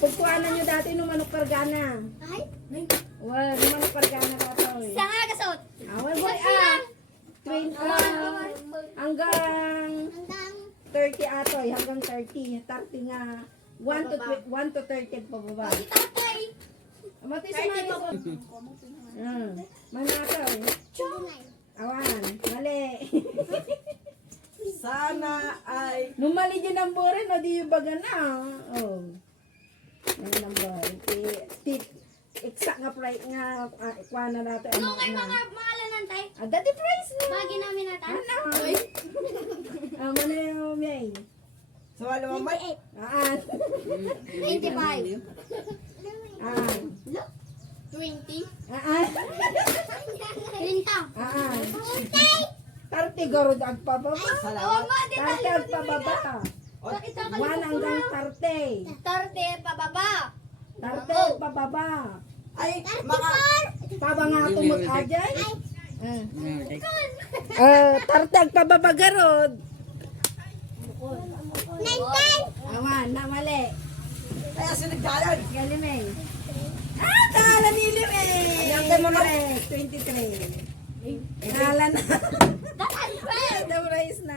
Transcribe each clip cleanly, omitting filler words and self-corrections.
Pagkuhanan nyo dati nung manok pargana. Ay? Well, nung manok pargana ka to eh. Sa nga kasot. Awal boy hanggang 30 atoy, hanggang 30. 30 nga. 1 to 30 pababa. Si tatay. Mati sa mali. Manakaw. Awan, mali. Sana ay... Nung mali dyan ang borin, o di yung baga na. Oh. Yan ang borin. Exact nga price nga, ikuha na natin. Ano kayo mga maalanan tayo? Dati price na. Bagi namin na tayo. Ano? Ano yung may? So, alam mo, may... 25. 20. 20. 30 garod ang pababa. Oo, ma, di 30 ang pababa. 1 hanggang 30. 30 pababa. 30 pababa. Ay, mga... Pabangato mo ajay. 30 ang pababa garod. 19. Awan, na mali. Kaya sinagdalan. Galimay. Tala nili eh. Ayan mo na. 23. Tala na. The price na.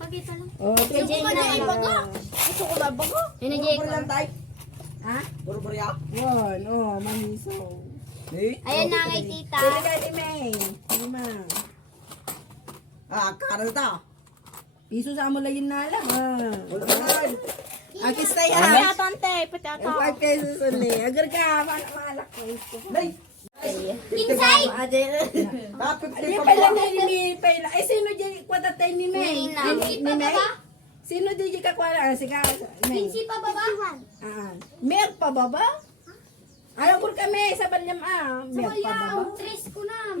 Pagkita lang. Oh, Gusto ko na ibago. Gusto ko na bago. Puro lang tayo. Ha? Puro ya. Yun, oh, maniso. Ayan na kay tita. Pili ka ni May. Lima. Karal ta. Piso sa amo layin na lang. Wala naman. Agis na yan. Patante, patata. 5 pesos ulit. Agar ka, malak ko. Nay! Kinsay. Tapos Hindi pa lang ni Payla. Ay, sino dyan kwatatay ni May? Kinsi pa baba? Sino dyan kakwala? Sige, May. Kinsi pa baba? May pa baba? Ayaw ko kami sa balyam May pa baba? Sabayaw, tres ko na.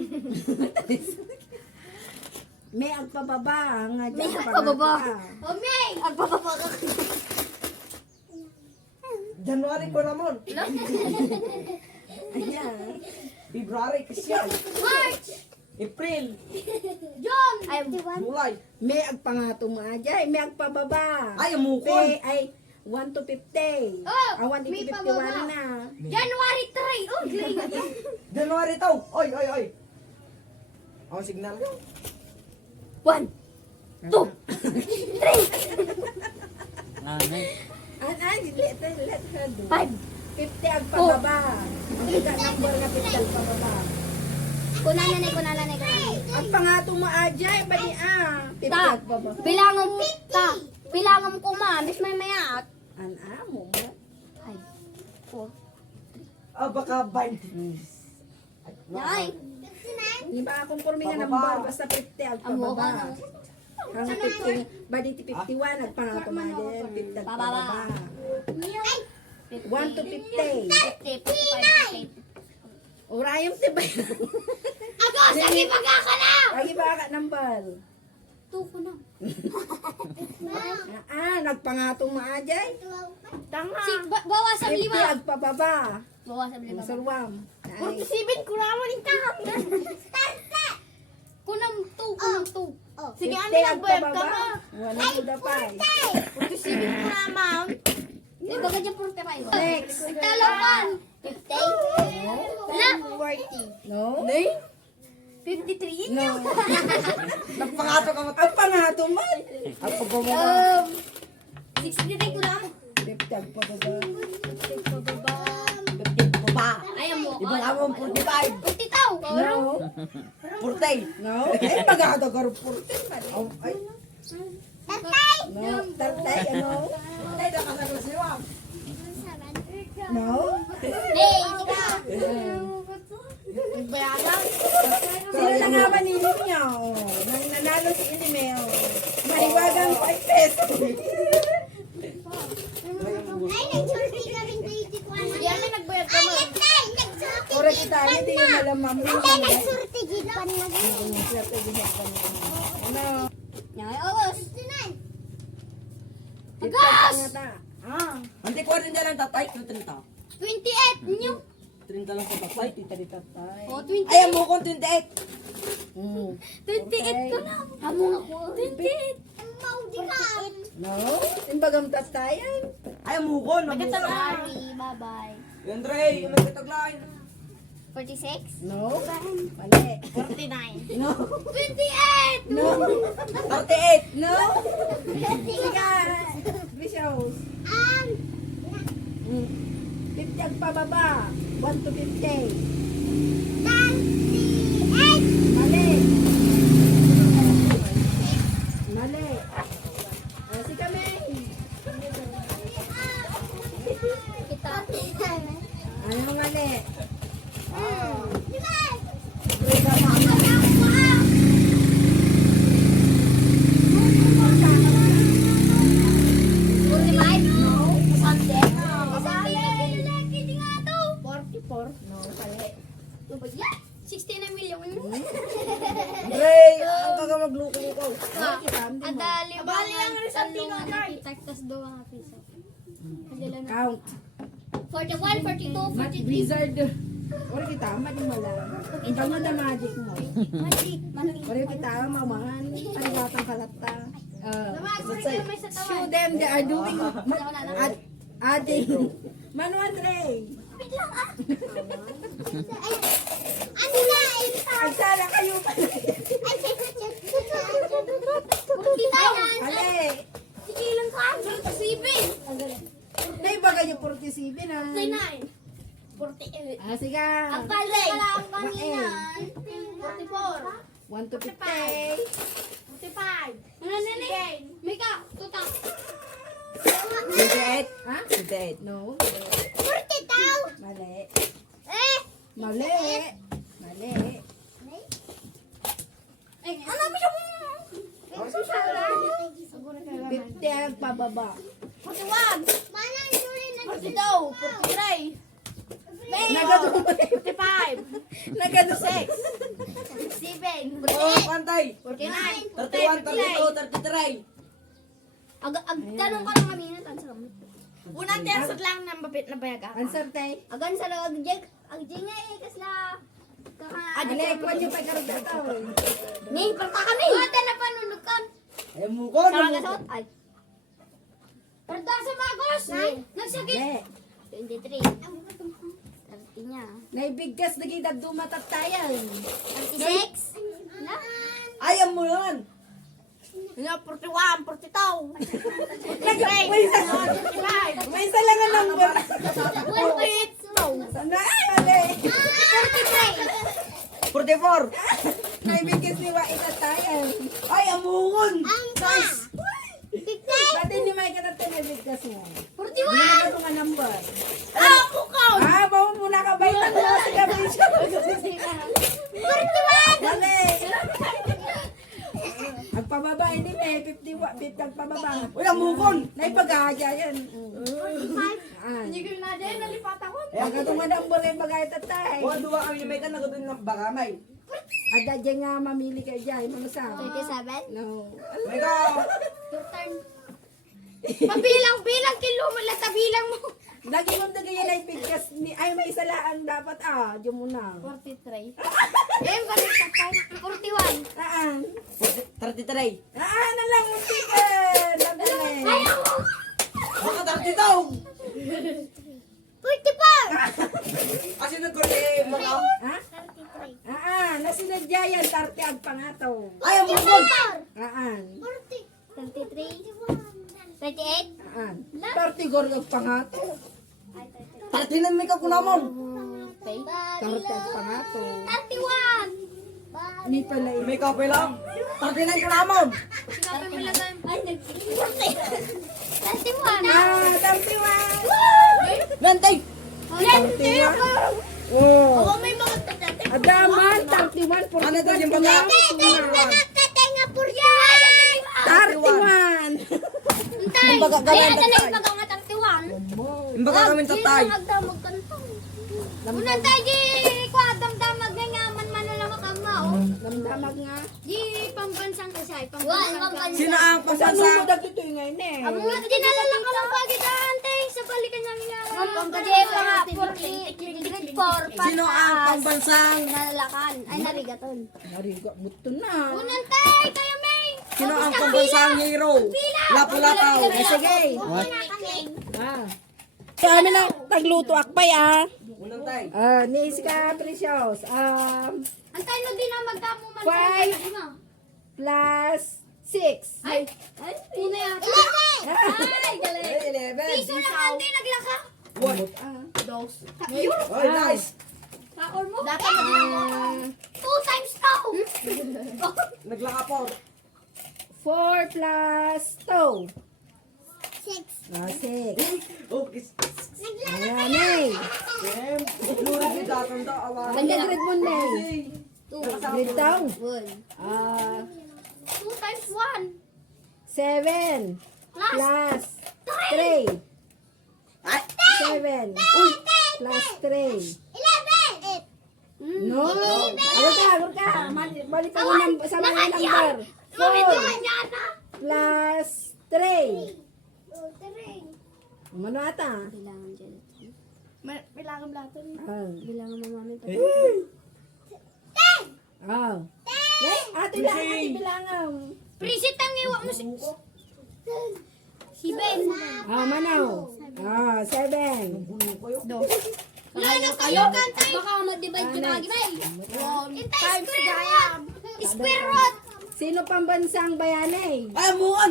May agpababa. May agpababa. O May! Agpapapa ka. January ko naman. Ayan. February kasi yan. March! April. June! Ay, July. May agpangato mo ajay. May agpababa. Ay, amukon. May ay 1 to 50. Oh, 1 to may 51 pababa. na. January 3. Oh, galing. January tao. Oy, oy, oy. Ang signal. 1, 2, 3. Let her do. 5. 50 agpababa. Ang ika number nga 50 agpababa. Kunanay. Ang pangato mo ajay. Bali 50 Ta, agpababa. bilangan ko ma, bis may mayat. Mo mo. 4. Baka 20. Nay. Hindi ba akong kurmi nga number. Basta 50 agpababa. Ang 50, bali 51 agpangato mo ajay. 50 agpababa. 1 to 50. 50, 55, 58. Urayom tiba. Ako, sige pagkaka na! Lagi ba ka number? 2 ko na. Nagpangatong maajay. Tanga. Bawas sa 50 lima. agpababa. Bawas sa lima. Surwam. 47 ko naman yung tahap na. Kunam 2. Sige, ano nag-web ka ma? Wala ko dapay. 47 ko naman. Di ba ganyan 45? Next. Talapan. 50. Wala. 40. No? 53. No. Nagpangato ka mo. Ang pangato mo. Ang pagbabawa. 63 ko naman. 50 agpababa. 50 pa baba. 50 pa ba? Ayaw mo. Ibang among 45. 50 tao. No? 40. No? Eh, pag-aadagaro 40 pa rin. Ay. No? Tartay, ano? Ay, nakasagot si Wam. No? Hey, ikaw. Nagbayagan. Sino na nga ba nilo niya? Nang nanalo si Inimeo. Maliwagang 5 pesos. Ay, nagsurti ka rin dito ko. Sige, may nagbayad ka mo. Nagsurti. Ora kita, hindi yung malamang mo. Nagsurti gipan na. Ano? Ngay awas. Agas! Hindi ko rin dyan ang tatay. 30. 28 nyo. 30 lang sa tatay. Tita di tatay. Oh, 28. Ay, amukon 28. 28 ko na. Amo ako. 28. No? Imbagam tastayan. Ay, mukon. Sorry, bye-bye. Yan, Dre. Yung may kataglain. 46? No? Mali. 49. No? 28! No? 38. No? Sige. Vicious. 50 ang pababa. 1 to 50. 98! Mali. Mali. Si kami. Kita. Ano mali? No, mali. 69 million. Dre, ang kagamagluko-luko. Adali ba? Bali ang Rizaltino card. Tapos 2 nga piso. Count. 41, 42, Mat 43. Blizzard. Ori kita, mali mala. Ang tama na magic mo. Ori kita, mamangan. Arigatang kalata. Show them they are doing adding. Manuan Ray. Wait lang ah. Ano na? Agsala kayo pa. Ale. Sige lang ka. 47. Naibaga niyo 47 na. 49. 48. Ah, sige. Ang pala ang kanina. 44. 1 to 50. 45. Nanay. Mika, tuta. 28. Ha? 28. No. 40 daw. Mali. Mali. Mali. Ay, ano ba siya? 50 ang pababa. 41. Manang yun na. 42. 43. Nagado 55. Nagado 6. 7. Oh, pantay. 49. 31, 32, 33. Tanong ko lang kanina, tanong sa kami. Unang tensot lang ng bapit na bayaga. Answer tay. Agan sa lang agjeng nga eh, kasla. Ale, kuha niyo pa karong dataw. Ning, parta kami. Wata na panunod kan. Ay, mukon. Sa gasot, ay. Parta sa magos. Nagsakit. Mali. 23. Arti niya. Naibigkas na kita dumatatayan. 36. Na? Ayam mo yan. Nga, 41, 42. May isa lang ang number. 48. Sana, ale. 43. 44. Naibigkas ni Wa itatayan. Ay, amukon. Nice. 50. Ba't hindi may katatayan naibigkas mo? 41. Hindi na nga number. Ah, bukaw. Bawa muna ka ba itang mo sa gabi siya? 41. Dali. Agpababa, hindi may 50 agpababa. Uy, amukon. Naipagahagya yan. Hindi ko na din, nalipat ako. Ang katong number ay bagay tatay. O, duwa kami may ka nagadun ng bakamay. Ada dyan nga mamili kayo dyan. Mga sa? 37. No. May ka. Your turn. Pabilang-bilang kilo mo lang bilang mo. Lagi mong dagayan ay bigkas ni... Ay, may isa lang dapat Diyan muna. 43. Eh, balik ka pa. 41. Saan? 33. Na lang yung ticket. Nabili. Ayaw mo. Baka 30 daw. 44. Kasi nagkurti mga. Ha? 33. Nasinadya yan. 30 ang pangato. Ay, amukon. 33. 38. 30 gor ang pangato. 39 may kakunamon. Okay. 30 ang pangato. 31. Ni pala yun. May kape lang. 39 kunamon. Sinapin mo lang ay, 31. 31. Bantay. 31. Oh. Oo, may mga tatati. Adaman, 31. Ano ito yung baga? 31. Yung baga Ay, gawin ano na tatay. yung baga nga 31? Yung baga kami tatay. Yung magdamag kantong. Unang tayo, di ko damdamag nga nga man lang makama, oh. Damdamag nga. Di pambansang kasi, pambansang ka. Sino ang Saan mo pambansa? dagito yung ngayon eh? Amo nga, dinalala ka lang pagitaan, tay, sa balikan namin nga. Kasi pa nga, 40, grade 4, Sino ang pambansang? Nalalakan, ay narigaton. Nariga, buto na. Unang tay, kayo may. Sino ang pambansang hero? Lapu-lataw. Sige. What? Ah. Kami lang tagluto akpay Unang tay. Ni Iska Precious. Antay no din ang magkamuman. 5 plus 6. Ay. Una yata. 11. Ay, galing. 11. Piso na antay naglaka. What? Dos. Oy, nice. Kakor mo? Dapat na 2 times now. Naglaka po. 4 plus 2. 6. 6. Okay. Ayan, Nay. Damn. Lurid yung datang daw. Awan. Ang grade mo, Nay. 2. Grade down. 2 times 1. 7 plus 3. Ay. 7 plus 3. 11. No. Agad ka. Balik ka mo sa mga number. 4 Plus 3. Ano ata? Bilangan dyan. Bilangan blato rin. Oh. Bilangan mo mami. Oh. Ato lang, ato bilangan. Prisit ang iwa mo si... Si Ben. Manaw. 7. Lalo kayo kantay. Baka mag-divide yung mga gimay. Times gaya. Square root. Sino pambansang bayani? Amukan!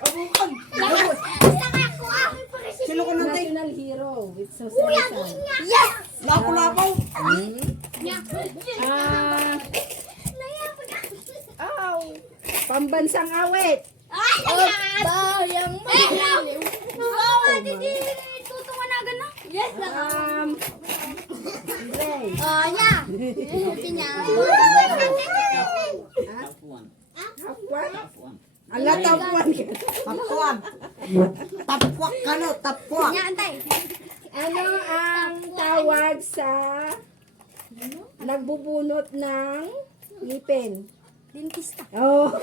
Amukan! Basta nga ako Sino ka nang tay? National hero with socialism. Yes! Lapu-lapaw! Pambansang awit. Ay! Bayang mo! Tutungan na. Yes! Andre. Yeah! Pinya. Hapwan? Ala, tapuan ka. Tapuan! Tapuak ka no, tapuak! Pinya, antay. Ano ang tawag sa nagbubunot ng ngipin? Dentista. Oh.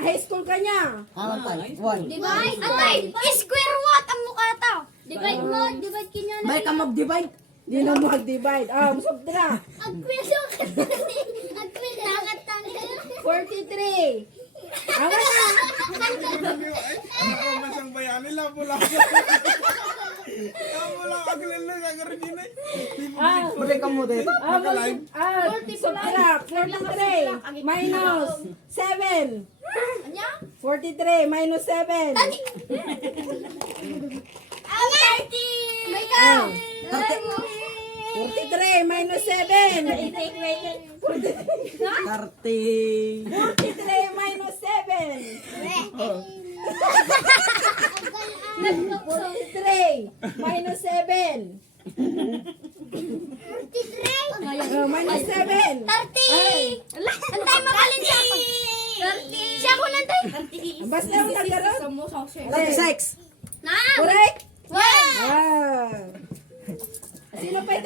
High school ka niya. Anong tay? One. Divide. Antay! Square root ang mukha to. Divide mo. Divide kinya na. Balik ka mag-divide! Di na mag-divide. Musog na. Agpilo. Agpilo. Tangat tangat. 43. Awa na. Ako masang bayani lapu-lapu. Kamu lang aglan na gagarin na. Balik ka mo din. Subtract. 43 minus 7. Anya? 43 minus 7. 30. May ka. 43 minus 7. 30. 43 minus 7. 43 minus 7. Minus 7. 30. Antay, makalin siya. 30. Siya ko nantay. Basta yung nagkaroon. 36. Na. Correct? Wow. Sino pa